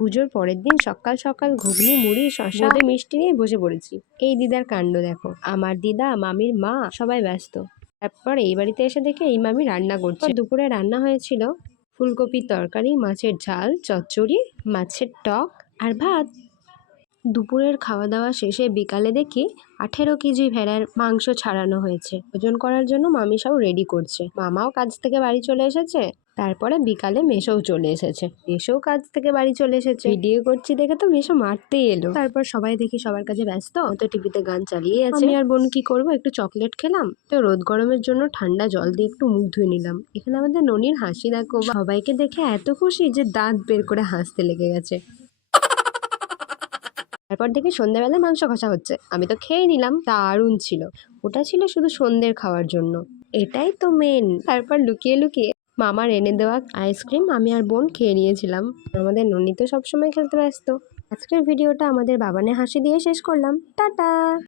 পুজোর পরের দিন সকাল সকাল ঘুগনি মুড়ি শসা মিষ্টি নিয়ে বসে পড়েছি। এই দিদার কাণ্ড দেখো, আমার দিদা মামির মা সবাই ব্যস্ত। তারপর এই বাড়িতে এসে দেখে এই মামি রান্না করছে। দুপুরে রান্না হয়েছিল ফুলকপির তরকারি, মাছের ঝাল, চচ্চড়ি, মাছের টক আর ভাত। দুপুরের খাওয়া দাওয়া শেষে বিকালে দেখি 18 কেজি ভেড়ার মাংস ছাড়ানো হয়েছে। ওজন করার জন্য মামি সব রেডি করছে। মামাও কাজ থেকে বাড়ি চলে এসেছে। তারপরে বিকালে মেসোও চলে এসেছে। মেসোও কাজ থেকে বাড়ি চলে এসেছে। ভিডিও করছি দেখে তো মেসো মারতেই এলো। তারপর সবাই দেখি সবার কাছে ব্যস্ত, তো টিভিতে গান চালিয়ে আছে। আমি আর বোন কি করবো, একটু চকলেট খেলাম, তো রোদ গরমের জন্য ঠান্ডা জল দিয়ে একটু মুখ ধুয়ে নিলাম। এখানে আমাদের ননির হাসি দেখো, সবাইকে দেখে এত খুশি যে দাঁত বের করে হাসতে লেগে গেছে। তারপর দেখি সন্ধ্যাবেলায় মাংস কষা হচ্ছে। আমি তো খেয়ে নিলাম, দারুণ ছিল। ওটা ছিল শুধু সন্ধ্যের খাওয়ার জন্য, এটাই তো মেন। তারপর লুকিয়ে লুকিয়ে মামার এনে দেওয়া আইসক্রিম আমি আর বোন খেয়ে নিয়েছিলাম। আমাদের ননি তো সবসময় খেলতে ব্যস্ত। আজকের ভিডিওটা আমাদের বাবানের হাসি দিয়ে শেষ করলাম। টাটা।